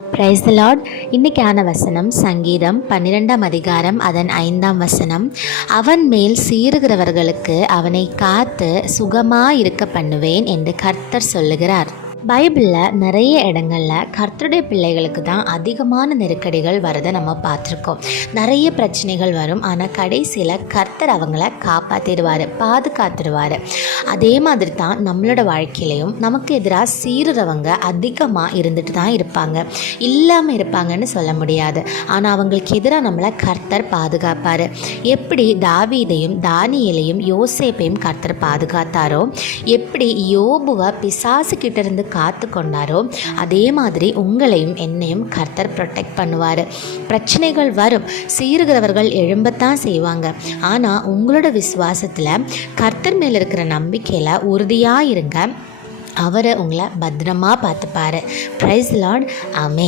Praise the Lord. இன்னைக்கான வசனம் சங்கீதம் 12ஆம் அதிகாரம் அதன் 5ஆம் வசனம். அவன் மேல் சீறுகிறவர்களுக்கு அவனை காத்து சுகமாயிருக்க பண்ணுவேன் என்று கர்த்தர் சொல்லுகிறார். பைபிளில் நிறைய இடங்களில் கர்த்தருடைய பிள்ளைகளுக்கு தான் அதிகமான நெருக்கடிகள் வரதை நம்ம பார்த்துருக்கோம். நிறைய பிரச்சனைகள் வரும், ஆனால் கடைசியில் கர்த்தர் அவங்கள காப்பாற்றிடுவார், பாதுகாத்துடுவார். அதே மாதிரி தான் நம்மளோட வாழ்க்கையிலையும் நமக்கு எதிராக சீறுறவங்க அதிகமாக இருந்துட்டு தான் இருப்பாங்க, இல்லாமல் இருப்பாங்கன்னு சொல்ல முடியாது. ஆனால் அவங்களுக்கு எதிராக நம்மளை கர்த்தர் பாதுகாப்பார். எப்படி தாவீதையும் தானியேலையும் யோசேப்பையும் கர்த்தர் பாதுகாத்தாரோ, எப்படி யோபுவை பிசாசு கிட்ட இருந்து காத்து கொண்டாரோ, அதே மாதிரி உங்களையும் என்னையும் கர்த்தர் ப்ரொடெக்ட் பண்ணுவார். பிரச்சனைகள் வரும், சீறுகிறவர்கள் எழும்பத்தான் செய்வாங்க. ஆனால் உங்களோட விசுவாசத்தில் கர்த்தர் மேலே இருக்கிற நம்பிக்கையில் உறுதியாக இருங்க. அவரை உங்களை பத்திரமா பார்த்துப்பாரு. Praise the Lord. ஆமென்.